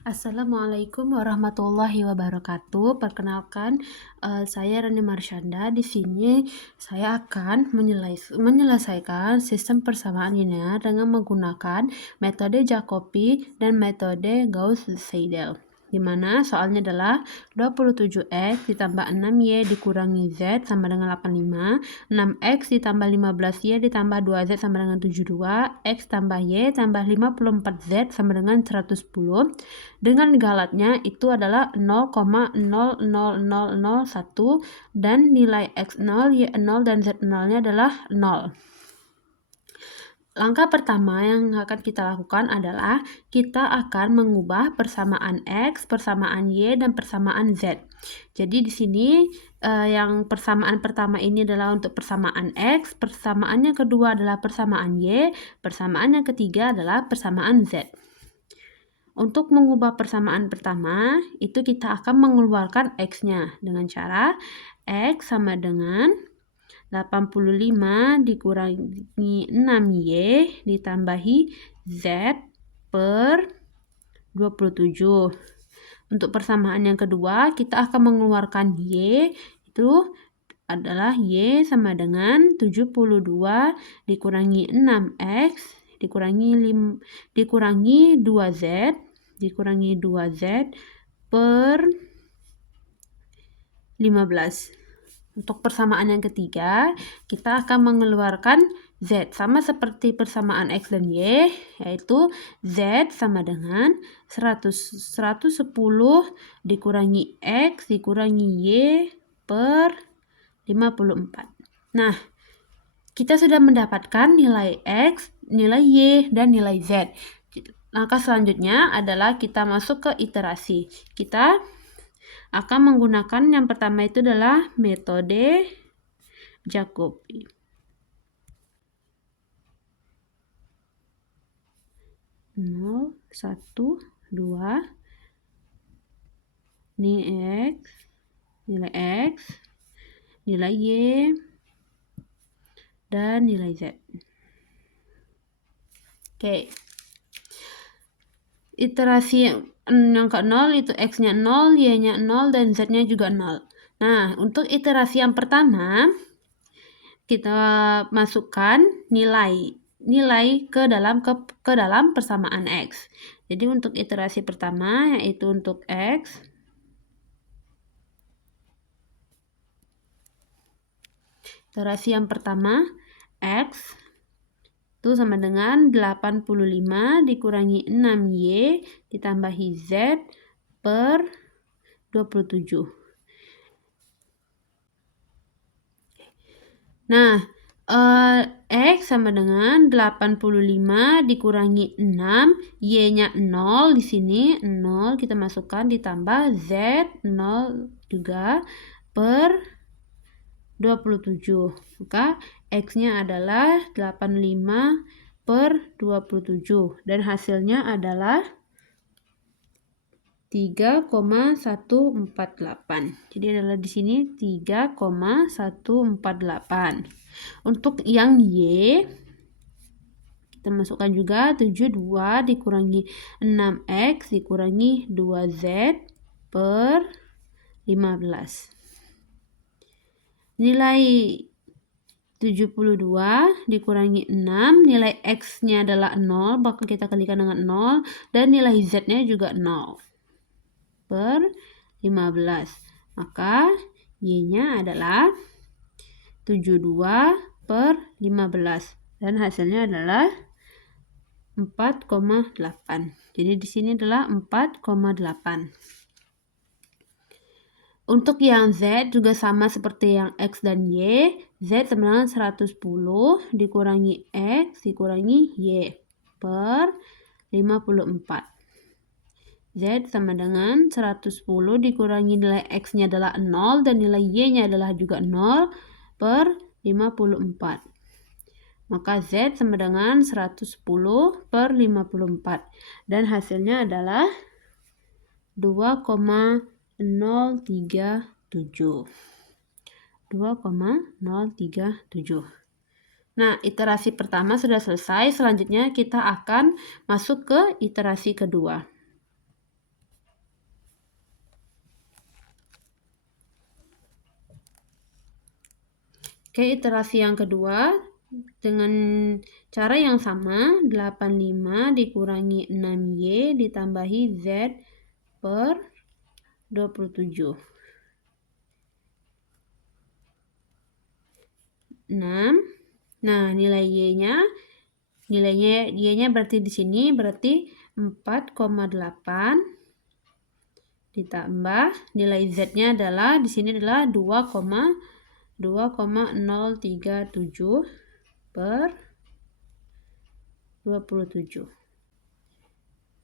Assalamualaikum warahmatullahi wabarakatuh. Perkenalkan, saya Rani Marsyanda. Di sini saya akan menyelesaikan sistem persamaan linear dengan menggunakan metode Jacobi dan metode Gauss-Seidel. Di mana soalnya adalah 27x ditambah 6y dikurangi z sama dengan 85, 6x ditambah 15y ditambah 2z sama dengan 72, x tambah y tambah 54z sama dengan 110. Dengan galatnya itu adalah 0,00001 dan nilai x0, y0 dan z0-nya adalah 0. Langkah pertama yang akan kita lakukan adalah kita akan mengubah persamaan x, persamaan y, dan persamaan z. Jadi di sini yang persamaan pertama ini adalah untuk persamaan x, persamaan yang kedua adalah persamaan y, persamaan yang ketiga adalah persamaan z. Untuk mengubah persamaan pertama, itu kita akan mengeluarkan x-nya dengan cara x sama dengan 85 dikurangi 6y ditambahi z per 27. Untuk persamaan yang kedua, kita akan mengeluarkan y, itu adalah y sama dengan 72 dikurangi 6x dikurangi 2z dikurangi 2z per 15. Untuk persamaan yang ketiga, kita akan mengeluarkan z sama seperti persamaan x dan y, yaitu z sama dengan 110 dikurangi x dikurangi y per 54. Nah, kita sudah mendapatkan nilai x, nilai y, dan nilai z. Langkah selanjutnya adalah kita masuk ke iterasi. Kita akan menggunakan yang pertama itu adalah metode Jacobi. Nol, 1, 2, ini nilai x, nilai y, dan nilai z. Oke. Iterasi yang ke-0 itu x-nya 0, y-nya 0, dan z-nya juga 0. Nah, untuk iterasi yang pertama, kita masukkan nilai ke dalam persamaan x. Jadi untuk iterasi pertama, yaitu untuk x, iterasi yang pertama, x itu sama dengan 85 dikurangi 6y ditambahi z per 27. Nah, x sama dengan 85 dikurangi 6, y-nya 0 di sini, 0 kita masukkan ditambah z 0 juga per 27. Maka x-nya adalah 85 per 27 dan hasilnya adalah 3,148. Jadi adalah di sini 3,148. Untuk yang y kita masukkan juga 72 dikurangi 6x dikurangi 2z per 15. Nilai 72 dikurangi 6, nilai x-nya adalah 0, maka kita kalikan dengan 0, dan nilai z-nya juga 0 per 15. Maka y-nya adalah 72 per 15, dan hasilnya adalah 4,8. Jadi di sini adalah 4,8. Untuk yang z juga sama seperti yang x dan y. Z sama dengan 110 dikurangi x dikurangi y per 54. Z sama dengan 110 dikurangi nilai x-nya adalah 0 dan nilai y-nya adalah juga 0 per 54. Maka z sama dengan 110 per 54. Dan hasilnya adalah 2,037. 2,037. Nah, iterasi pertama sudah selesai. Selanjutnya kita akan masuk ke iterasi kedua. Oke, iterasi yang kedua dengan cara yang sama, 85 dikurangi 6Y ditambahi Z per 27. 6. Nah, nilainya berarti di sini berarti 4,8 ditambah nilai Z-nya adalah di sini adalah 2,037 per 27.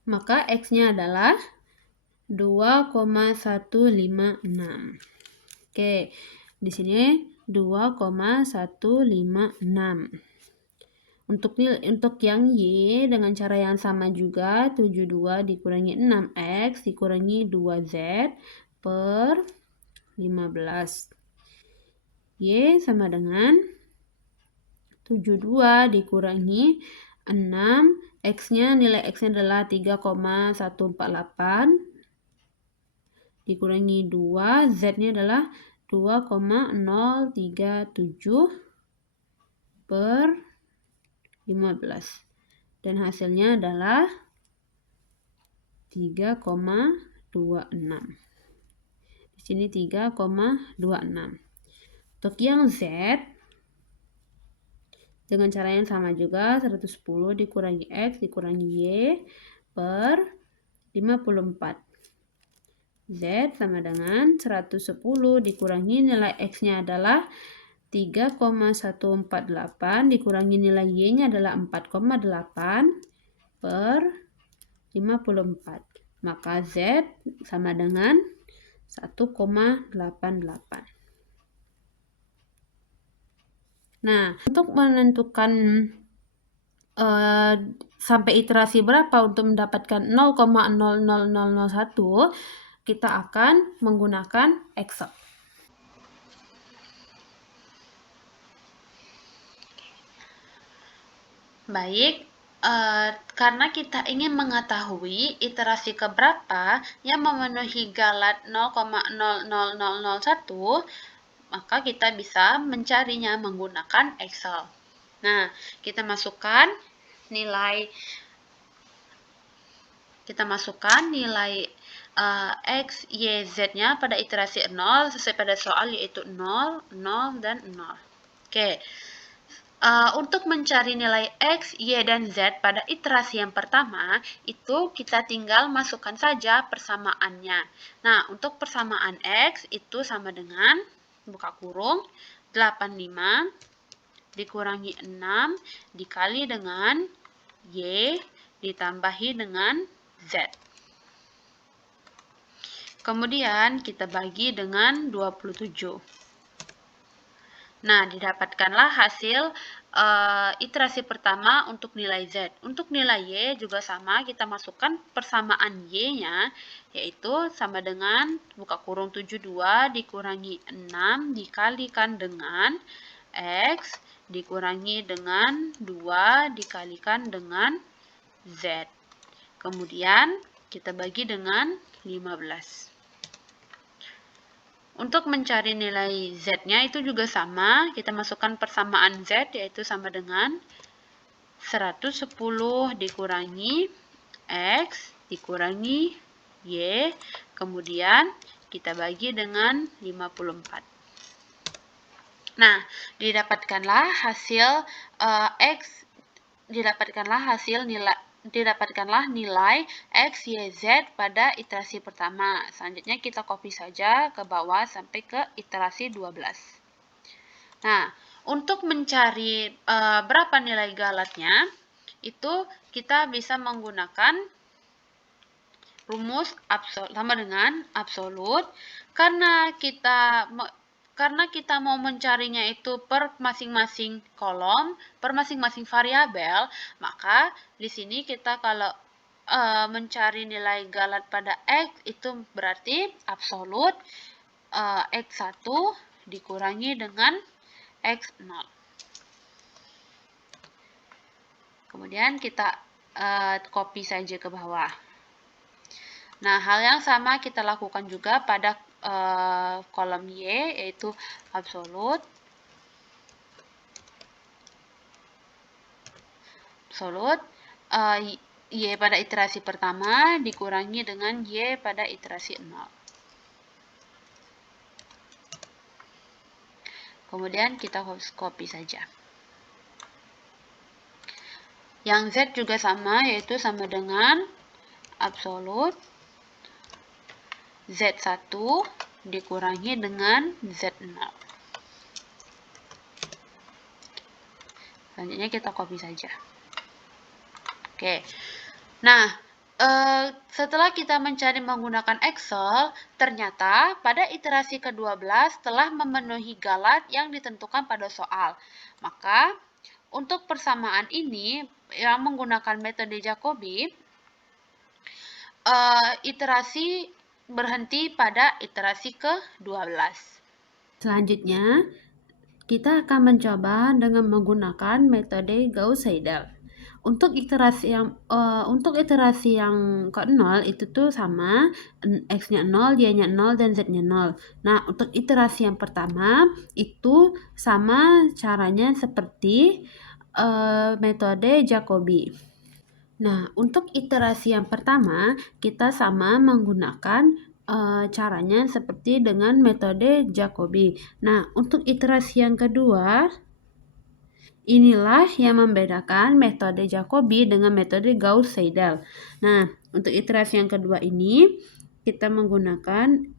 Maka X-nya adalah 2,156. Oke, di sini 2,156. Untuk yang Y dengan cara yang sama juga, 72 dikurangi 6X dikurangi 2Z per 15. Y sama dengan 72 dikurangi 6, nilai X-nya adalah 3,148 dikurangi 2, Z-nya adalah 2,037 per 15. Dan hasilnya adalah 3,26. Di sini 3,26. Untuk yang Z dengan cara yang sama juga, 110 dikurangi X dikurangi Y per 54. Z sama dengan 110 dikurangi nilai X-nya adalah 3,148 dikurangi nilai Y-nya adalah 4,8 per 54. Maka Z sama dengan 1,88. Nah, untuk menentukan sampai iterasi berapa untuk mendapatkan 0,00001, kita akan menggunakan Excel. Baik, karena kita ingin mengetahui iterasi keberapa yang memenuhi galat 0,00001, maka kita bisa mencarinya menggunakan Excel. Nah, kita masukkan nilai X, Y, Z-nya pada iterasi 0 sesuai pada soal, yaitu 0, 0, dan 0. Oke, untuk mencari nilai X, Y, dan Z pada iterasi yang pertama, itu kita tinggal masukkan saja persamaannya. Nah, untuk persamaan X itu sama dengan, buka kurung, 85 dikurangi 6 dikali dengan Y ditambahi dengan Z. Kemudian kita bagi dengan 27. Nah, didapatkanlah hasil iterasi pertama untuk nilai Z. Untuk nilai Y juga sama, kita masukkan persamaan Y-nya, yaitu sama dengan, buka kurung, 72 dikurangi 6 dikalikan dengan X dikurangi dengan 2 dikalikan dengan Z. Kemudian kita bagi dengan 15. Untuk mencari nilai Z-nya itu juga sama, kita masukkan persamaan Z, yaitu sama dengan 110 dikurangi X dikurangi Y, kemudian kita bagi dengan 54. Nah, didapatkanlah nilai X, Y, Z pada iterasi pertama. Selanjutnya kita copy saja ke bawah sampai ke iterasi 12. Nah, untuk mencari berapa nilai galatnya, itu kita bisa menggunakan rumus sama dengan absolut. Karena kita mau mencarinya itu per masing-masing kolom, per masing-masing variabel, maka di sini kita kalau mencari nilai galat pada X itu berarti absolut X1 dikurangi dengan X0. Kemudian kita copy saja ke bawah. Nah, hal yang sama kita lakukan juga pada kolom Y, yaitu absolut absolut Y pada iterasi pertama dikurangi dengan Y pada iterasi 0. Kemudian kita copy saja. Yang Z juga sama, yaitu sama dengan absolut Z1 dikurangi dengan Z0. Selanjutnya kita copy saja. Oke. Nah, setelah kita mencari menggunakan Excel, ternyata pada iterasi ke-12 telah memenuhi galat yang ditentukan pada soal. Maka, untuk persamaan ini yang menggunakan metode Jacobi, iterasi berhenti pada iterasi ke-12. Selanjutnya, kita akan mencoba dengan menggunakan metode Gauss-Seidel. Untuk iterasi yang ke-0 itu tuh sama, X-nya 0, Y-nya 0, dan Z-nya 0. Nah, untuk iterasi yang pertama itu sama caranya seperti metode Jacobi. Nah, untuk iterasi yang pertama kita sama menggunakan caranya seperti dengan metode Jacobi. Nah, untuk iterasi yang kedua, inilah yang membedakan metode Jacobi dengan metode Gauss-Seidel. Nah, untuk iterasi yang kedua ini, kita menggunakan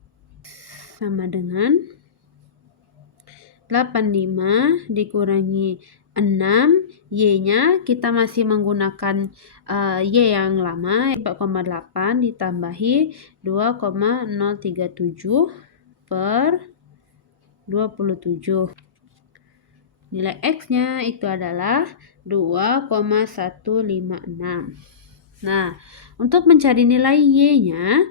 sama dengan 85 dikurangi 6, Y-nya kita masih menggunakan Y yang lama, 4,8 ditambahi 2,037 per 27. Nilai X-nya itu adalah 2,156. Nah, untuk mencari nilai Y-nya,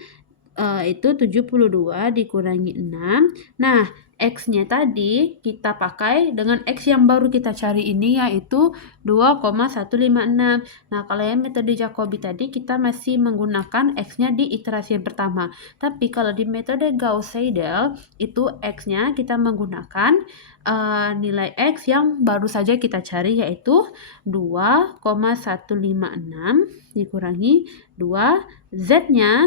itu 72 dikurangi 6. Nah, X-nya tadi kita pakai dengan X yang baru kita cari ini, yaitu 2,156. Nah, kalau yang metode Jacobi tadi kita masih menggunakan X-nya di iterasi yang pertama. Tapi kalau di metode Gauss-Seidel itu X-nya kita menggunakan nilai X yang baru saja kita cari, yaitu 2,156 dikurangi 2. Z-nya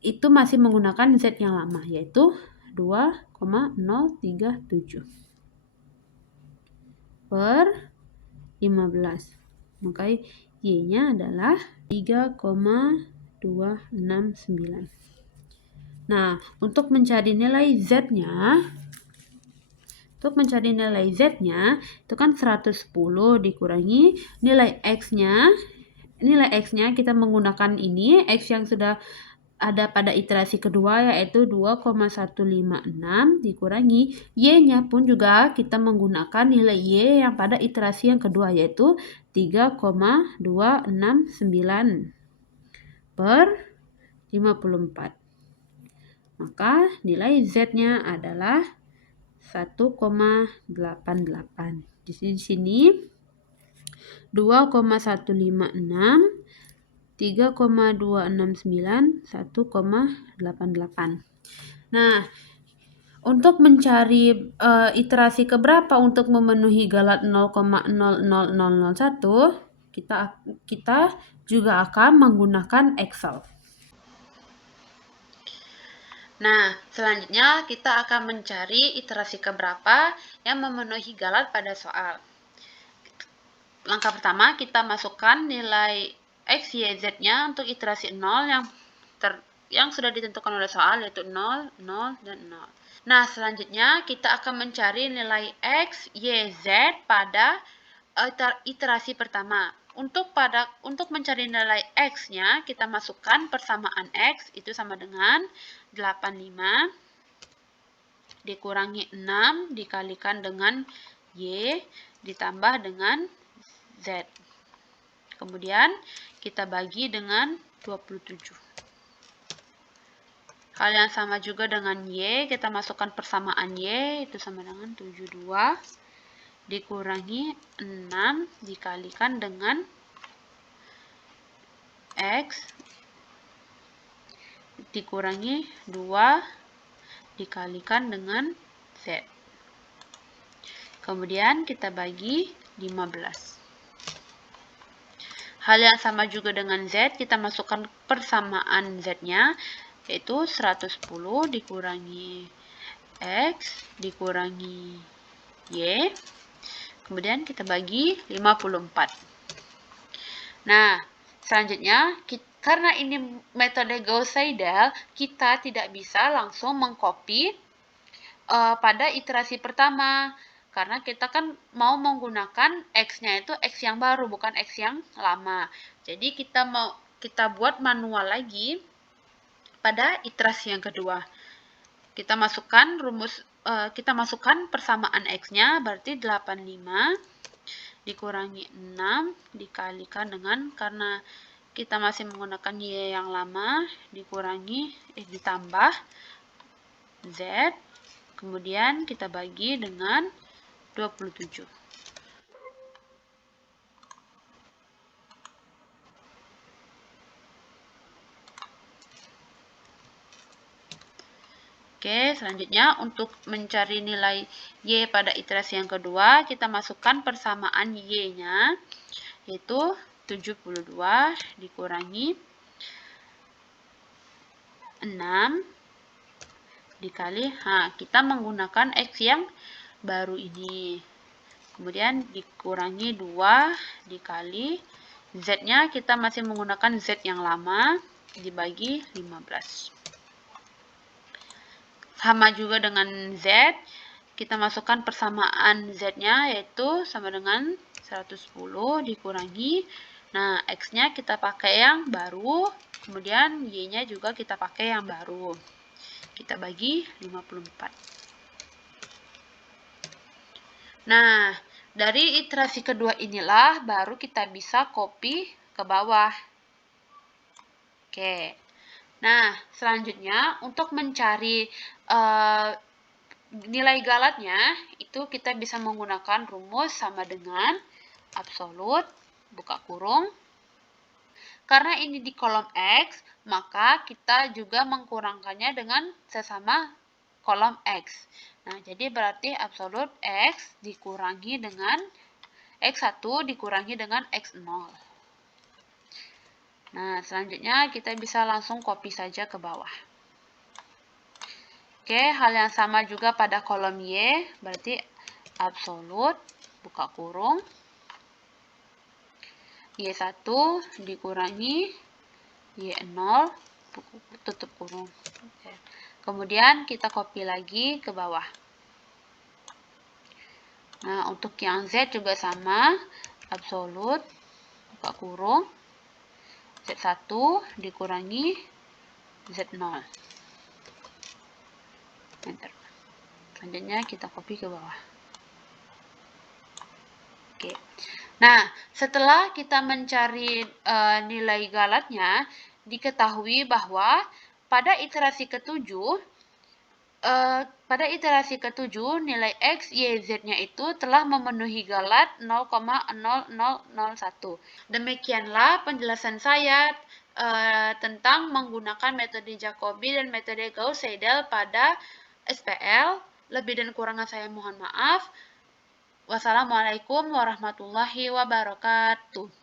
itu masih menggunakan Z yang lama, yaitu 2,037 per 15. Maka Y-nya adalah 3,269. Nah, untuk mencari nilai Z-nya, itu kan 110 dikurangi nilai X-nya. Nilai X-nya kita menggunakan ini, X yang sudah ada pada iterasi kedua, yaitu 2,156 dikurangi Y-nya pun juga kita menggunakan nilai Y yang pada iterasi yang kedua, yaitu 3,269 per 54. Maka nilai Z-nya adalah 1,88. Di sini 2,156 3,269 1,88. Nah, untuk mencari iterasi keberapa untuk memenuhi galat 0,00001, kita juga akan menggunakan Excel. Nah, selanjutnya kita akan mencari iterasi keberapa yang memenuhi galat pada soal. Langkah pertama, kita masukkan nilai X, Y, Z-nya untuk iterasi 0 yang sudah ditentukan oleh soal, yaitu 0, 0, dan 0. Nah, selanjutnya kita akan mencari nilai X, Y, Z pada iterasi pertama. Untuk mencari nilai X-nya, kita masukkan persamaan X, itu sama dengan 85 dikurangi 6 dikalikan dengan Y ditambah dengan Z. Kemudian kita bagi dengan 27. Hal yang sama juga dengan Y, kita masukkan persamaan Y, itu sama dengan 72 dikurangi 6 dikalikan dengan X dikurangi 2 dikalikan dengan Z. Kemudian kita bagi 15. Hal yang sama juga dengan Z, kita masukkan persamaan Z-nya, yaitu 110 dikurangi X dikurangi Y, kemudian kita bagi 54. Nah, selanjutnya, karena ini metode Gauss-Seidel, kita tidak bisa langsung mengcopy pada iterasi pertama. Karena kita kan mau menggunakan X-nya itu X yang baru, bukan X yang lama. Jadi kita buat manual lagi pada iterasi yang kedua. Kita masukkan persamaan X-nya, berarti 85 dikurangi 6 dikalikan dengan, karena kita masih menggunakan Y yang lama, ditambah Z, kemudian kita bagi dengan 27. Oke, selanjutnya untuk mencari nilai Y pada iterasi yang kedua, kita masukkan persamaan Y-nya, yaitu 72 dikurangi 6 dikali, kita menggunakan X yang baru ini. Kemudian dikurangi 2 dikali Z-nya, kita masih menggunakan Z yang lama, dibagi 15. Sama juga dengan Z, kita masukkan persamaan Z-nya, yaitu sama dengan 110 dikurangi, nah X-nya kita pakai yang baru, kemudian Y-nya juga kita pakai yang baru. Kita bagi 54. Nah, dari iterasi kedua inilah baru kita bisa copy ke bawah. Oke. Nah, selanjutnya untuk mencari nilai galatnya, itu kita bisa menggunakan rumus sama dengan absolut, buka kurung. Karena ini di kolom X, maka kita juga mengkurangkannya dengan sesama kolom X. Nah, jadi berarti absolut X dikurangi dengan X1 dikurangi dengan X0. Nah, selanjutnya kita bisa langsung copy saja ke bawah. Oke, hal yang sama juga pada kolom Y, berarti absolut, buka kurung, Y1 dikurangi Y0, tutup kurung. Kemudian kita copy lagi ke bawah. Nah, untuk yang Z juga sama, absolut, buka kurung, Z1 dikurangi Z0. Enter. Selanjutnya kita copy ke bawah. Oke. Nah, setelah kita mencari nilai galatnya, diketahui bahwa pada iterasi ketujuh, nilai X, Y, Z-nya itu telah memenuhi galat 0,0001. Demikianlah penjelasan saya tentang menggunakan metode Jacobi dan metode Gauss-Seidel pada SPL. Lebih dan kurangnya saya mohon maaf. Wassalamualaikum warahmatullahi wabarakatuh.